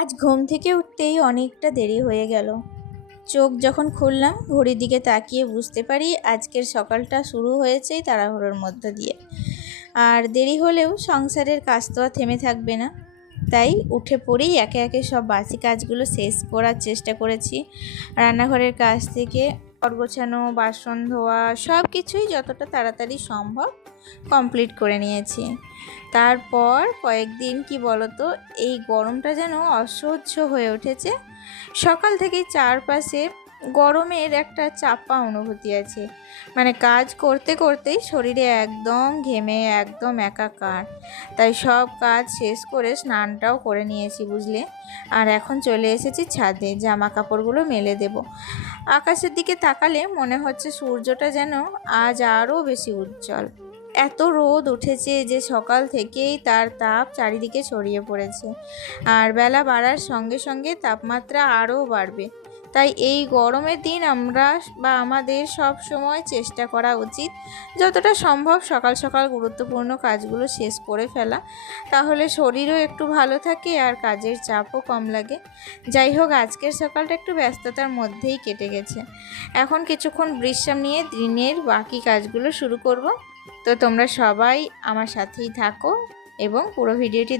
আজ ঘুম থেকে উঠতেই অনেকটা দেরি হয়ে গেল। চোখ যখন খুললাম ঘড়ির দিকে তাকিয়ে বুঝতে পারি আজকের সকালটা শুরু হয়েছেই তাড়াহুড়োর মধ্য দিয়ে। আর দেরি হলেও সংসারের কাজ তো আর থেমে থাকবে না, তাই উঠে পড়েই একে একে সব বাসি কাজগুলো শেষ করার চেষ্টা করেছি। রান্নাঘরের কাজ থেকে ঘর গোছানো, বাসন ধোয়া, সব কিছুই যতটা তাড়াতাড়ি সম্ভব কমপ্লিট করে নিয়েছি। তারপর কয়েকদিন কি বলতো, এই গরমটা যেন অসহ্য হয়ে উঠেছে। সকাল থেকেই চারপাশে গরমের একটা চাপা অনুভূতি আছে, মানে কাজ করতে করতেই শরীরে একদম ঘেমে একদম একাকার। তাই সব কাজ শেষ করে স্নানটাও করে নিয়েছি বুঝলে। আর এখন চলে এসেছি ছাদে, জামা কাপড়গুলো মেলে দেব। আকাশের দিকে তাকালে মনে হচ্ছে সূর্যটা যেন আজ আরও বেশি উজ্জ্বল। এত রোদ উঠেছে যে সকাল থেকেই তার তাপ চারিদিকে ছড়িয়ে পড়েছে, আর বেলা বাড়ার সঙ্গে সঙ্গে তাপমাত্রা আরও বাড়বে। তাই এই গরমের দিন আমাদের সব সময় চেষ্টা করা উচিত যতটা সম্ভব সকাল সকাল গুরুত্বপূর্ণ কাজগুলো শেষ করে ফেলা, তাহলে শরীরও একটু ভালো থাকে আর কাজের চাপও কম লাগে। যাই হোক, আজকের সকালটা একটু ব্যস্ততার মধ্যেই কেটে গেছে। এখন কিছুক্ষণ বিশ্রাম নিয়ে দিনের বাকি কাজগুলো শুরু করব। তো তোমরা সবাই আমার সাথেই থাকো এবং পুরো ভিডিওটি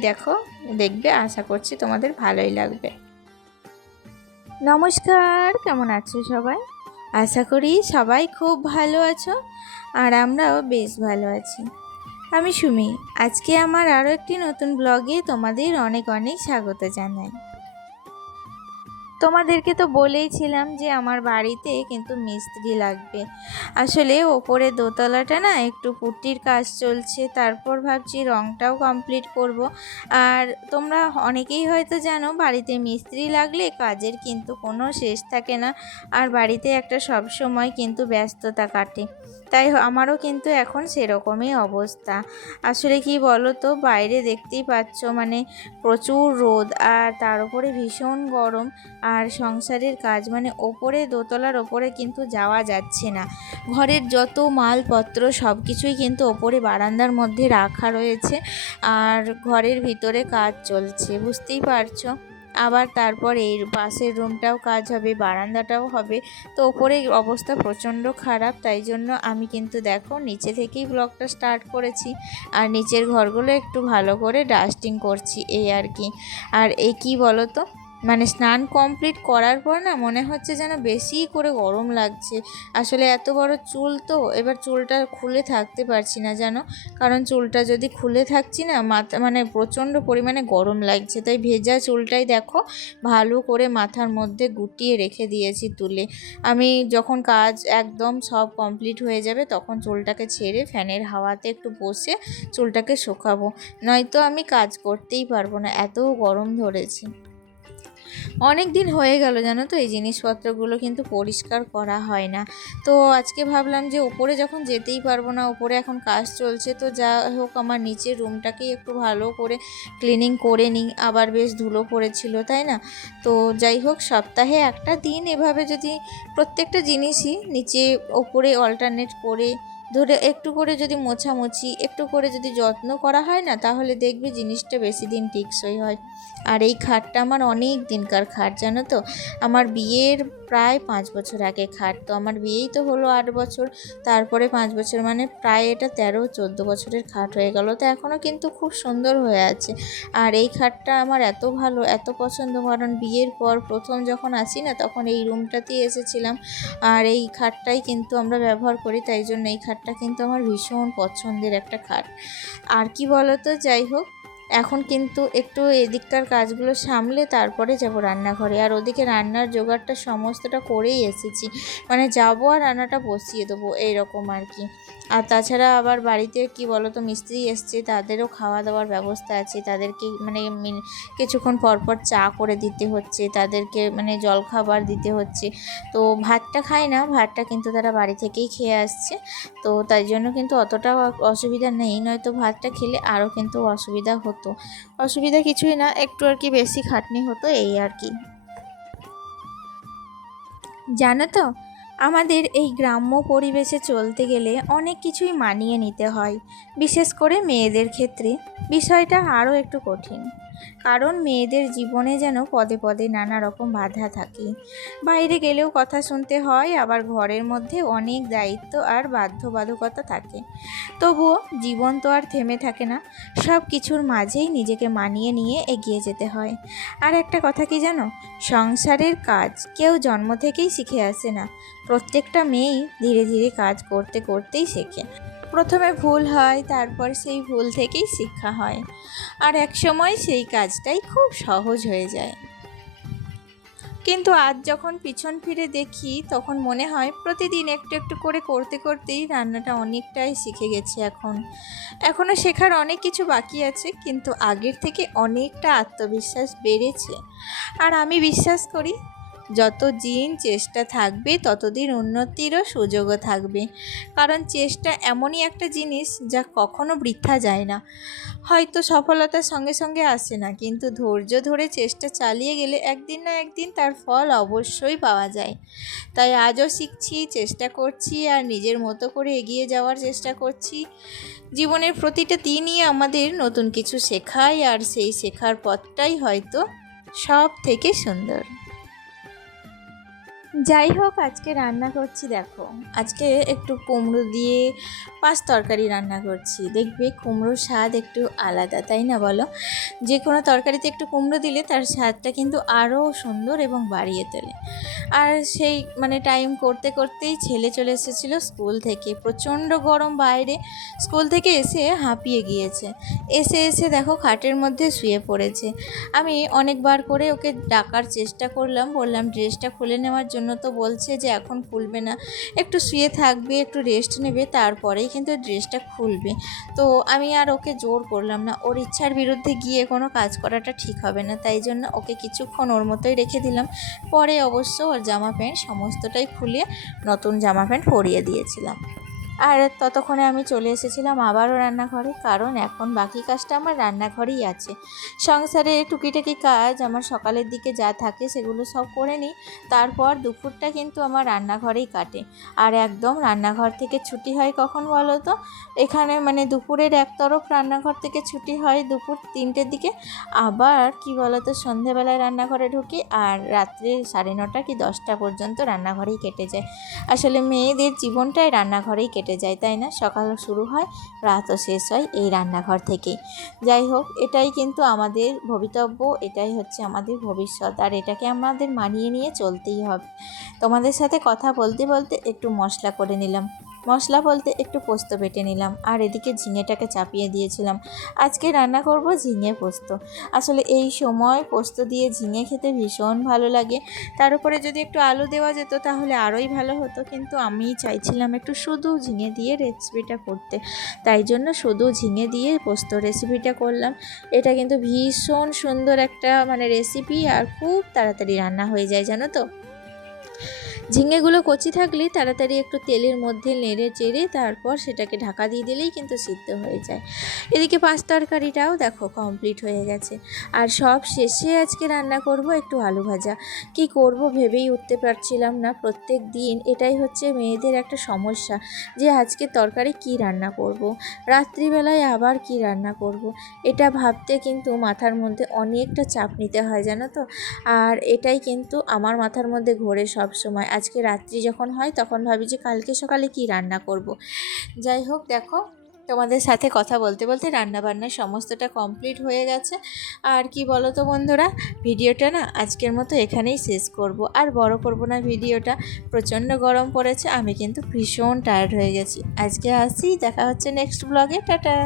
দেখবে, আশা করছি তোমাদের ভালোই লাগবে। নমস্কার, কেমন আছো সবাই? আশা করি সবাই খুব ভালো আছো, আর আমরাও বেশ ভালো আছি। আমি সুমি, আজকে আমার আরও একটি নতুন ব্লগে তোমাদের অনেক অনেক স্বাগত জানাই। তোমাদেরকে তো বলেইছিলাম যে আমার বাড়িতে কিন্তু মিস্ত্রি লাগবে। আসলে ওপরে দোতলাটা না একটু পুট্টির কাজ চলছে, তারপর ভাবছি রংটাও কমপ্লিট করব। আর তোমরা অনেকেই হয়তো জানো, বাড়িতে মিস্ত্রি লাগলে কাজের কিন্তু কোনো শেষ থাকে না, আর বাড়িতে একটা সব সময় কিন্তু ব্যস্ততা কাটে। তাই আমারও কিন্তু এখন সেরকমই অবস্থা। আসলে কি বলো তো, বাইরে দেখতেই পাচ্ছ মানে প্রচুর রোদ, আর তার উপরে ভীষণ গরম। আর সংসারের কাজ মানে ওপরে দোতলার ওপরে কিন্তু যাওয়া যাচ্ছে না। ঘরের যত মালপত্র সব কিছুই কিন্তু ওপরে বারান্দার মধ্যে রাখা রয়েছে, আর ঘরের ভিতরে কাজ চলছে, বুঝতেই পারছো। আবার তারপর এই পাশের রুমটাও কাজ হবে, বারান্দাটাও হবে। তো ওপরে অবস্থা প্রচণ্ড খারাপ, তাই জন্য আমি কিন্তু দেখো নিচে থেকেই ব্লগটা স্টার্ট করেছি। আর নিচের ঘরগুলো একটু ভালো করে ডাস্টিং করছি, এই আর কি। আর এই কি বলো তো, মানে স্নান কমপ্লিট করার পর না মনে হচ্ছে যেন বেশি করে গরম লাগছে। আসলে এত বড় চুল তো, এবার চুলটা খুলে থাকতে পারছি না জানো, কারণ চুলটা যদি খুলে থাকছি না মাথা মানে প্রচণ্ড পরিমাণে গরম লাগছে। তাই ভেজা চুলটাই দেখো ভালো করে মাথার মধ্যে গুটিয়ে রেখে দিয়েছি তুলে। আমি যখন কাজ একদম সব কমপ্লিট হয়ে যাবে তখন চুলটাকে ছেড়ে ফ্যানের হাওয়াতে একটু বসে চুলটাকে শুকাবো, নয়তো আমি কাজ করতেই পারবো না, এত গরম ধরেছে। অনেক দিন হয়ে গেল জানো তো, এই জিনিসপত্রগুলো কিন্তু পরিষ্কার করা হয় না। তো আজকে ভাবলাম যে ওপরে যখন যেতেই পারবো না, ওপরে এখন কাজ চলছে, তো যা হোক আমার নিচের রুমটাকেই একটু ভালো করে ক্লিনিং করে নিই। আবার বেশ ধুলো পড়েছিল, তাই না? তো যাই হোক, সপ্তাহে একটা দিন এভাবে যদি প্রত্যেকটা জিনিসই নিচে ওপরে অল্টারনেট করে ধরে একটু করে যদি মোছামুছি একটু করে যদি যত্ন করা হয় না, তাহলে দেখবে জিনিসটা বেশি দিন টেকসই হয়। আর এই খাটটা আমার অনেক দিনকার খাট জানো তো, আমার বিয়ের প্রায় 5 বছর আগে খাট। তো আমার বিয়েই তো হলো 8 বছর, তারপরে 5 বছর মানে প্রায় এটা 13-14 বছরের খাট হয়ে গেল। তো এখনও কিন্তু খুব সুন্দর হয়ে আছে। আর এই খাটটা আমার এত ভালো এত পছন্দ, কারণ বিয়ের পর প্রথম যখন আসি না তখন এই রুমটাতেই এসেছিলাম, আর এই খাটটাই কিন্তু আমরা ব্যবহার করি, তাই জন্য এই খাটটা কিন্তু আমার ভীষণ পছন্দের একটা খাট। আর কি বলো তো, যাই হোক, এখন কিন্তু একটু এদিককার কাজগুলো সামলে তারপরে যাব রান্নাঘরে। আর ওদিকে রান্নার জোগাড়টা সমস্তটা করেই এসেছি, মানে যাবো আর রান্নাটা বসিয়ে দেবো এইরকম আর কি। আর তাছাড়া আবার বাড়িতে কি বলো তো, মিস্ত্রি এসছে, তাদেরও খাওয়া দাওয়ার ব্যবস্থা আছে। তাদেরকে মানে কিছুক্ষণ পরপর চা করে দিতে হচ্ছে, তাদেরকে মানে জলখাবার দিতে হচ্ছে। তো ভাতটা খায় না, ভাতটা কিন্তু তারা বাড়ি থেকেই খেয়ে আসছে। তো তাই জন্য কিন্তু অতটা অসুবিধা নেই, নয়তো ভাতটা খেলে আরও কিন্তু অসুবিধা হতো। অসুবিধা কিছুই না, একটু আর কি বেশি খাটনি হতো, এই আর কি। জানো তো, আমাদের এই গ্রাম্য পরিবেশে চলতে গেলে অনেক কিছুই মানিয়ে নিতে হয়, বিশেষ করে মেয়েদের ক্ষেত্রে বিষয়টা আরও একটু কঠিন। কারণ মেয়েদের জীবনে যেন পদে পদে নানা রকম বাধা থাকে। বাইরে গেলেও কথা শুনতে হয়, আবার ঘরের মধ্যে অনেক দায়িত্ব আর বাধ্যবাধকতা থাকে। তবুও জীবন তো আর থেমে থাকে না, সব কিছুর মাঝেই নিজেকে মানিয়ে নিয়ে এগিয়ে যেতে হয়। আর একটা কথা কি জানো, সংসারের কাজ কেউ জন্ম থেকেই শিখে আসে না, প্রত্যেকটা মেয়েই ধীরে ধীরে কাজ করতে করতেই শেখে। প্রথমে ভুল হয়, তারপর সেই ভুল থেকেই শিক্ষা হয়, আর একসময় সেই কাজটাই খুব সহজ হয়ে যায়। কিন্তু আজ যখন পিছন ফিরে দেখি তখন মনে হয় প্রতিদিন একটু একটু করে করতে করতেই রান্নাটা অনেকটাই শিখে গেছি। এখনও শেখার অনেক কিছু বাকি আছে, কিন্তু আগের থেকে অনেকটা আত্মবিশ্বাস বেড়েছে। আর আমি বিশ্বাস করি যতদিন চেষ্টা থাকবে ততদিন উন্নতিরও সুযোগও থাকবে। কারণ চেষ্টা এমনই একটা জিনিস যা কখনো বৃথা যায় না। হয়তো সফলতার সঙ্গে সঙ্গে আসে না, কিন্তু ধৈর্য ধরে চেষ্টা চালিয়ে গেলে একদিন না একদিন তার ফল অবশ্যই পাওয়া যায়। তাই আজও শিখছি, চেষ্টা করছি, আর নিজের মতো করে এগিয়ে যাওয়ার চেষ্টা করছি। জীবনের প্রতিটা দিনই আমাদের নতুন কিছু শেখায়, আর সেই শেখার পথটাই হয়তো সব থেকে সুন্দর। যাই হোক, আজকে রান্না করছি, দেখো আজকে একটু কুমড়ো দিয়ে পাঁচ তরকারি রান্না করছি। দেখবে কুমড়োর স্বাদ একটু আলাদা, তাই না বলো? যে কোনো তরকারিতে একটু কুমড়ো দিলে তার স্বাদটা কিন্তু আরও সুন্দর এবং বাড়িয়ে তোলে। আর সেই টাইম করতে করতেই ছেলে চলে এসেছিলো স্কুল থেকে। প্রচণ্ড গরম বাইরে, স্কুল থেকে এসে হাঁপিয়ে গিয়েছে। এসে দেখো খাটের মধ্যে শুয়ে পড়েছে। আমি অনেকবার করে ওকে ডাকার চেষ্টা করলাম, বললাম ড্রেসটা খুলে নেওয়ার জন্য, তো বলছে যে এখন খুলবে না, একটু শুয়ে থাকবে, একটু রেস্ট নেবে, তারপরেই কিন্তু ড্রেসটা খুলবে। তো আমি আর ওকে জোর করলাম না, ওর ইচ্ছার বিরুদ্ধে গিয়ে কোনো কাজ করাটা ঠিক হবে না, তাই জন্য ওকে কিছুক্ষণ ওর মতোই রেখে দিলাম। পরে অবশ্য ওর জামা প্যান্ট সমস্তটাই খুলে নতুন জামা প্যান্ট পরিয়ে দিয়েছিলাম। আর ততক্ষণে আমি চলে এসেছিলাম আবারও রান্নাঘরে, কারণ এখন বাকি কাজটা আমার রান্নাঘরেই আছে। সংসারে টুকিটাকি কাজ আমার সকালের দিকে যা থাকে সেগুলো সব করে নিই, তারপর দুপুরটা কিন্তু আমার রান্নাঘরেই কাটে। আর একদম রান্নাঘর থেকে ছুটি হয় কখন বলো তো? এখানে দুপুরের এক তরফ রান্নাঘর থেকে ছুটি হয় দুপুর 3টের দিকে, আবার কি বলো তো সন্ধেবেলায় রান্নাঘরে ঢুকি, আর রাত্রে 9:30 কি 10টা পর্যন্ত রান্নাঘরেই কেটে যায়। আসলে মেয়েদের জীবনটাই রান্নাঘরেই কেটে যায়, তাই না? সকাল শুরু হয়, রাতও শেষ হয় এই রান্নাঘর থেকেই। যাই হোক, এটাই কিন্তু আমাদের ভবিতব্য, এটাই হচ্ছে আমাদের ভবিষ্যৎ, আর এটাকে আমাদের মানিয়ে নিয়ে চলতেই হবে। তোমাদের সাথে কথা বলতে বলতে একটু মশলা করে নিলাম, মশলা বলতে একটু পোস্ত বেটে নিলাম, আর এদিকে ঝিঙেটাকে চাপিয়ে দিয়েছিলাম। আজকে রান্না করব ঝিঙে পোস্ত। আসলে এই সময় পোস্ত দিয়ে ঝিঙে খেতে ভীষণ ভালো লাগে। তার উপরে যদি একটু আলু দেওয়া যেত তাহলে আরোই ভালো হতো, কিন্তু আমি চাইছিলাম একটু শুধু ঝিঙে দিয়ে রেসিপিটা করতে, তাই জন্য শুধু ঝিঙে দিয়ে পোস্ত রেসিপিটা করলাম। এটা কিন্তু ভীষণ সুন্দর একটা রেসিপি, আর খুব তাড়াতাড়ি রান্না হয়ে যায়, জানো তো। ঝিঙেগুলো কচি থাকলে তাড়াতাড়ি একটু তেলের মধ্যে নেড়ে চেড়ে তারপর সেটাকে ঢাকা দিয়ে দিলেই কিন্তু সিদ্ধ হয়ে যায়। এদিকে পাঁচ তরকারিটাও দেখো কমপ্লিট হয়ে গেছে। আর সব শেষে আজকে রান্না করব একটু আলু ভাজা। কি করব ভেবেই উঠতে পারছিলাম না। প্রত্যেক দিন এটাই হচ্ছে মেয়েদের একটা সমস্যা, যে আজকে তরকারি কি রান্না করব, রাত্রিবেলায় আবার কি রান্না করব, এটা ভাবতে কিন্তু মাথার মধ্যে অনেকটা চাপ নিতে হয়, জানো তো। আর এটাই কিন্তু আমার মাথার মধ্যে ঘোরে সব সময়। আজকে রাত্রি যখন হয় তখন ভাবি যে কালকে সকালে কি রান্না করব। যাই হোক, দেখো তোমাদের সাথে কথা বলতে বলতে রান্নাবান্না সমস্তটা কমপ্লিট হয়ে গেছে। আর কি বলো তো বন্ধুরা, ভিডিওটা না আজকের মতো এখানেই শেষ করব, আর বড় করব না ভিডিওটা। প্রচণ্ড গরম পড়েছে, আমি কিন্তু ভীষণ টায়ার্ড হয়ে গেছি। আজকে আসি, দেখা হচ্ছে নেক্সট ব্লগে, টাটা।